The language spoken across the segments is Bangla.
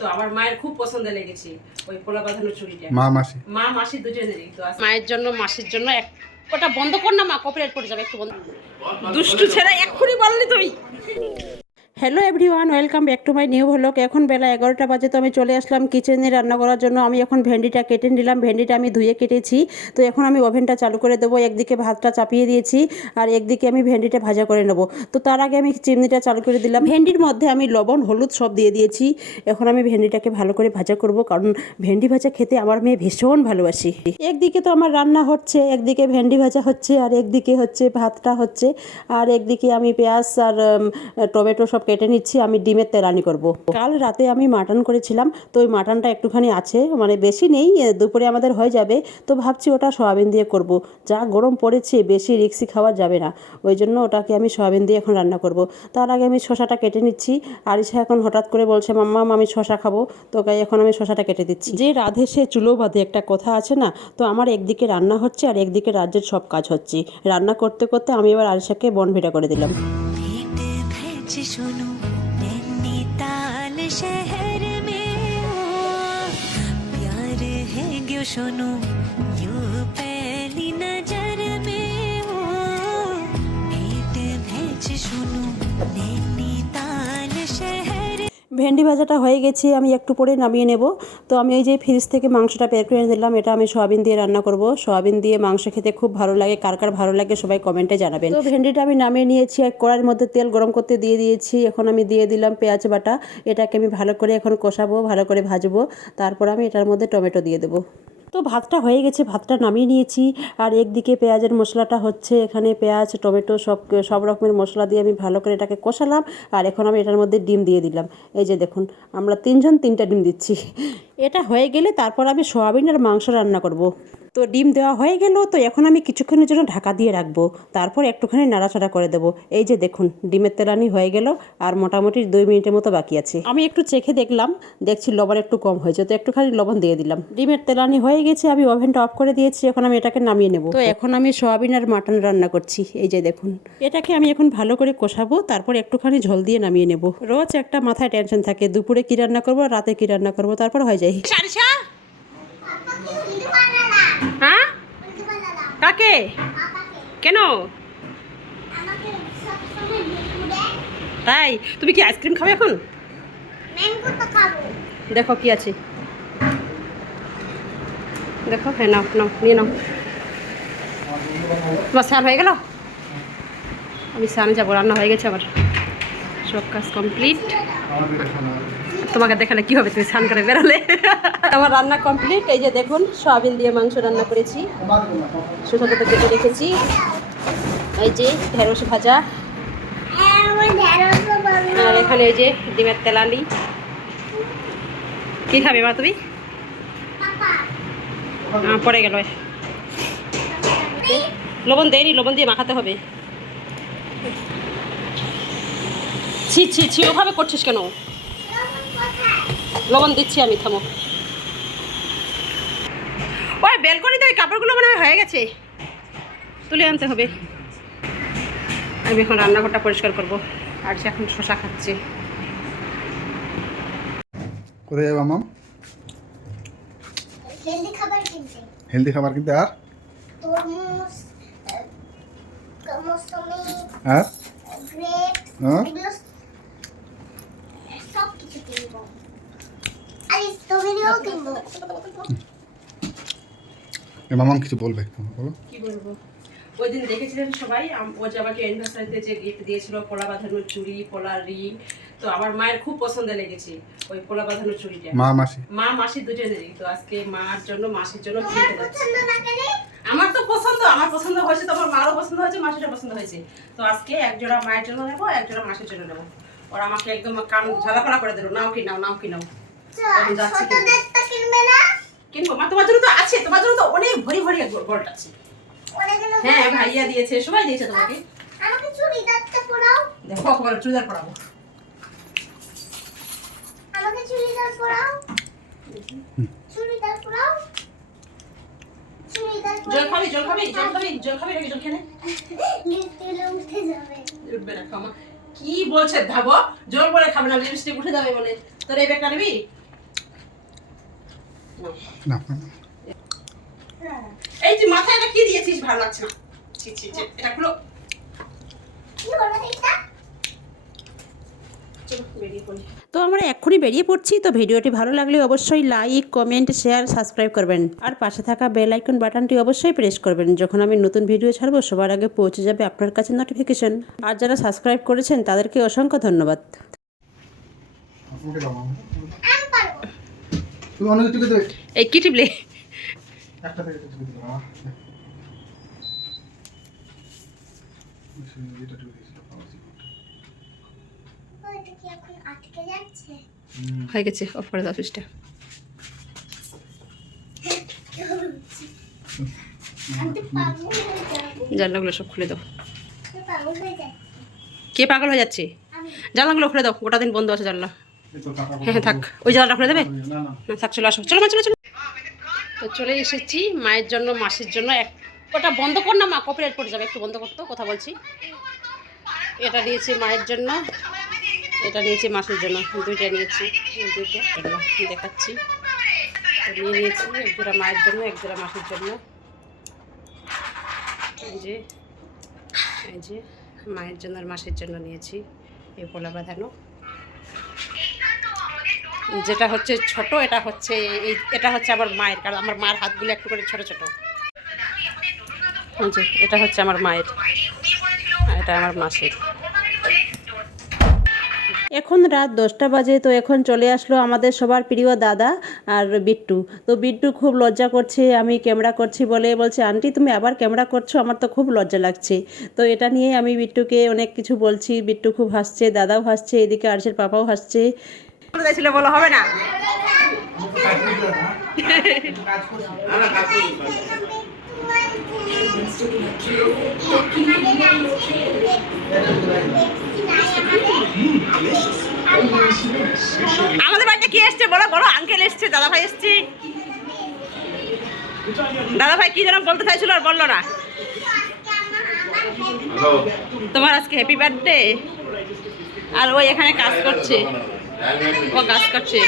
তো আমার মায়ের খুব পছন্দ লেগেছে ওই পোলা বাঁধানো চুড়িটা। মা মাসি দুজনেরই। তো মায়ের জন্য মাসির জন্য এক ওটা বন্ধ কর না মা, কপিরাইট পড়ে যাবে, একটু বন্ধ। দুষ্টু ছেলে এক্ষুনি বললি তুই। Hello everyone, welcome back to my new vlog. এখন বেলা 11টা বাজে, তো আমি চলে আসলাম কিচেনে রান্না করার জন্য। আমি এখন ভেন্ডিটা কেটে নিলাম, ভেন্ডিটা আমি ধুয়ে কেটেছি। তো এখন আমি ওভেনটা চালু করে দেবো। একদিকে ভাতটা চাপিয়ে দিয়েছি আর একদিকে আমি ভেন্ডিটা ভাজা করে নেবো। তো তার আগে আমি চিমনিটা চালু করে দিলাম। ভেন্ডির মধ্যে আমি লবণ হলুদ সব দিয়ে দিয়েছি। এখন আমি ভেন্ডিটাকে ভালো করে ভাজা করব, কারণ ভেন্ডি ভাজা খেতে আমার মেয়ে ভীষণ ভালোবাসি। একদিকে তো আমার রান্না হচ্ছে, একদিকে ভেন্ডি ভাজা হচ্ছে, আর একদিকে হচ্ছে ভাতটা হচ্ছে, আর একদিকে আমি পেঁয়াজ আর টমেটো সব কেটে নিচ্ছি। আমি ডিমের তেলানি করব। কাল রাতে আমি মাটন করেছিলাম, তো ওই মাটনটা একটুখানি আছে, মানে বেশি নেই, দুপুরে আমাদের হয়ে যাবে। তো ভাবছি ওটা সয়াবিন দিয়ে করব। যা গরম পড়েছে, বেশি রিক্সি খাওয়া যাবে না, ওই জন্য ওটাকে আমি সয়াবিন দিয়ে এখন রান্না করব। তার আগে আমি শসাটা কেটে নিচ্ছি। আরিশা এখন হঠাৎ করে বলছে মাম্মা আমি শসা খাবো, তো তাই এখন আমি শসাটা কেটে দিচ্ছি। যে রাধে সে চুলো বাঁধে, একটা কথা আছে না? তো আমার একদিকে রান্না হচ্ছে আর একদিকে রাজ্যের সব কাজ হচ্ছে। রান্না করতে করতে আমি এবার আরিশাকে বনভিটা করে দিলাম। सुनो नैनीताल शहर में ओ प्यार है क्यों सुनो यूं पहली नजर में ओ भेंट भेज सुनो नैनीताल शहर। ভেন্ডি ভাজাটা হয়ে গেছে, আমি একটু পরে নামিয়ে নেব। তো আমি ওই যে ফ্রিজ থেকে মাংসটা বের করে দিলাম, এটা আমি সয়াবিন দিয়ে রান্না করব। সয়াবিন দিয়ে মাংস খেতে খুব ভালো লাগে, কার কার ভালো লাগে সবাই কমেন্টে জানাবেন। তো ভেন্ডিটা আমি নামিয়ে নিয়েছি আর কড়াইয়ের মধ্যে তেল গরম করতে দিয়ে দিয়েছি। এখন আমি দিয়ে দিলাম পেঁয়াজ বাটা। এটাকে আমি ভালো করে এখন কষাবো, ভালো করে ভাজবো। তারপর আমি এটার মধ্যে টমেটো দিয়ে দেবো। তো ভাতটা হয়ে গেছে, ভাতটা নামিয়ে নিয়েছি। আর একদিকে পেঁয়াজের মশলাটা হচ্ছে, এখানে পেঁয়াজ টমেটো সব রকমের মশলা দিয়ে আমি ভালো করে এটাকে কষালাম। আর এখন আমি এটার মধ্যে ডিম দিয়ে দিলাম। এই যে দেখুন, আমরা তিনজন তিনটা ডিম দিচ্ছি। এটা হয়ে গেলে তারপর আমি সয়াবিন আর মাংস রান্না করব। তো ডিম দেওয়া হয়ে গেল, তো এখন আমি কিছুক্ষণের জন্য ঢাকা দিয়ে রাখবো। তারপর একটুখানি নাড়াচাড়া করে দেবো। এই যে দেখুন, ডিমের তেলানি হয়ে গেল আর মোটামুটি 2 মিনিটের মতো বাকি আছে। আমি একটু চেখে দেখলাম, দেখছি লবণ একটু কম হয়েছে, তো একটুখানি লবণ দিয়ে দিলাম। ডিমের তেলানি হয়ে গেছে, আমি ওভেনটা অফ করে দিয়েছি। এখন আমি এটাকে নামিয়ে নেব। তো এখন আমি সয়াবিন আর মাটন রান্না করছি। এই যে দেখুন, এটাকে আমি এখন ভালো করে কষাবো, তারপর একটুখানি ঝোল দিয়ে নামিয়ে নেব। রোজ একটা মাথায় টেনশন থাকে, দুপুরে কি রান্না করবো, রাতে কি রান্না করবো, তারপর হয়ে যায়। হ্যাঁ, কাকে? কেন? তাই তুমি কি আইসক্রিম খাবে এখন? দেখো কি আছে, দেখো। হ্যাঁ নাও নাও, নিয়ে নাও। তোমার স্নান হয়ে গেল? আমি স্নানে যাবো, রান্না হয়ে গেছে আমার, সব কাজ কমপ্লিট। তোমাকে দেখালে কি হবে, তুমি স্নান করে বেরোলে। আমার রান্না কমপ্লিট। এই যে দেখুন, সয়াবিন দিয়ে মাংস রান্না করেছি, শসা তো কেটে রেখেছি। এই যে ঢেঁড়স ভাজা, আর এখানে এই যে ডিমের তেলানি। কি খাবে মা তুমি? পড়ে গেল, লবণ দেয়নি, লবণ দিয়ে মাখাতে হবে। ছি ছি ছি, ওভাবে করছিস কেন? লবণ দিচ্ছি আমি, থামো। ওই বেলকনিতে ওই কাপড়গুলো মনে হয় হয়ে গেছে, তুলে আনতে হবে। আমি এখন রান্নাঘরটা পরিষ্কার করব। আর সে এখন শসা খাচ্ছে। কোথায় যাবো মাম? হেলদি খাবার কিনতে। আর তরমুজ, মৌসুমী, আর গ্রেপস, হ্যাঁ? এগুলো সব কিছু কিনবো। আর স্ট্রবেরিও কিনবো। মামাম কিছু বলবে, বলো। কি বলবো? ওই দিন দেখেছিলেন সবাই, ও যে আমাকে অ্যানিভার্সারিতে যে গিফট দিয়েছিল, পোলা বাঁধানোর চুড়ি, পোলার রিং। তো আমার মায়ের খুব পছন্দ লেগেছে ওই পোলা বাঁধানোর চুড়িটা। মা মাসি দুজনেরই। তো আজকে মার জন্য মাসির জন্য কিনতে যাচ্ছি। আমার তো পছন্দ, আমার পছন্দ হয়েছে, তো আমার মারও পছন্দ হয়েছে, মাসিরও পছন্দ হয়েছে। তো আজকে এক জোড়া মায়ের জন্য নেবো, এক জোড়া মাসির জন্য নেবো। ওরা আমাকে একদম কান ঝালাপালা করে দিল, নাও কি নাও, নাও কি নাও। ছোটদেরটা কিনবে না? কিনবো মা, তোমার জন্য তো আছে, তোমার জন্য তো অনেক ভরি ভরি গোল্ড আছে। হ্যাঁ, ভাইয়া দিয়েছে, সবাই দিয়েছে তোমাকে। আমাকে চুড়িদারটা পরাও। দেখো খবর, চুড়িদার পরাবো। আমাকে চুড়িদার পরাও। চুড়িদার পরাও। চুড়িদার পরাও। জল খাবি, জল খাবি, জল খাবি, জল খাবি নাকি জল খেলে? লিপস্টিক উঠে যাবে। উঠবে না, খামা। কি বলছে ভাবো, জল বলে খাবে না, লিপস্টিক উঠে যাবে বলে। তোর এই ব্যাগটা নিবি? না না। এই যে মাথায় এটা কি দিয়েছিস ভালো লাগছে না। ছি ছি ছি, এটা খুলো। চলো বেরিয়ে পড়ি। তো আমরা এক্ষুনি বেরিয়ে পড়ছি। তো ভিডিওটি ভালো লাগলে অবশ্যই লাইক, কমেন্ট, শেয়ার, সাবস্ক্রাইব করবেন। আর পাশে থাকা বেল আইকন বাটনটি অবশ্যই প্রেস করবেন। যখন আমি নতুন ভিডিও ছাড়বো সবার আগে পৌঁছে যাবে আপনার কাছে নোটিফিকেশন। আর যারা সাবস্ক্রাইব করেছেন তাদেরকে অসংখ্য ধন্যবাদ। আমাকে দাও মামা। তুমি অন্য কিছু দেবে? এই কি টিপলে? একটা থেকে কিছু দিতে মামা। এটা টিপে দিয়েছিল পাওয়ার সিগন্যালটা। ওইটা কি এখন আটকে যাচ্ছে? হয়ে গেছে, অফ করে দাও সুইচটা। আমি তো পাগল হয়ে যাবো। জানলাগুলো সব খুলে দাও। তো পাগল হয়ে যাচ্ছে। কে পাগল হয়ে যাচ্ছে? আমি জানলাগুলো খুলে দাও, গোটা দিন বন্ধ আছে জানলা। এই তো টাকা হ্যাঁ থাক, ওই জানলাটা খুলে দেবে? না না। না থাক, চলে আসো, চলো মা, চলো চলো। তো চলে এসেছি মায়ের জন্য, মাসির জন্য। ওটা বন্ধ কর না মা, কপিরাইট পড়ে যাবে, একটু বন্ধ করতো, কথা বলছি। এটা নিয়েছি মায়ের জন্য, এটা নিয়েছি মাসির জন্য, দুইটা নিয়েছি, দুইটা দেখাচ্ছি। তো নিয়ে নিয়েছি এক জোড়া মায়ের জন্য, এক জোড়া মাসির জন্য। এই যে মায়ের জন্য আর মাসির জন্য নিয়েছি এই পোলা বাঁধানো। যেটা হচ্ছে ছোট, এটা হচ্ছে এটা হচ্ছে আমার মায়ের, কারণ আমার মায়ের হাতগুলো একটু করে ছোট ছোট। এটা হচ্ছে আমার মায়ের, আর এটা আমার মাসির। এখন রাত 10টা বাজে। তো এখন চলে আসলো আমাদের সবার প্রিয় দাদা আর বিট্টু। তো বিট্টু খুব লজ্জা করছে, আমি ক্যামেরা করছি বলে বলছে, আন্টি তুমি আবার ক্যামেরা করছো, আমার তো খুব লজ্জা লাগছে। তো এটা নিয়ে আমি বিট্টুকে অনেক কিছু বলছি, বিট্টু খুব হাসছে, দাদাও হাসছে, এদিকে আরশের পাপাও হাসছে। ছিল বলো হবে না? আমাদের বাড়িতে কি এসছে বলো, বলো। আঙ্কেল এসছে, দাদা ভাই এসছে। দাদা ভাই কি যেন বলতে চাইছিল আর বললো না। তোমার আজকে হ্যাপি বার্থডে। আর ওই এখানে কাজ করছে, ও কাজ করছে,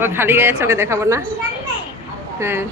ও খালি গায়ে, ওকে দেখাবো না। হ্যাঁ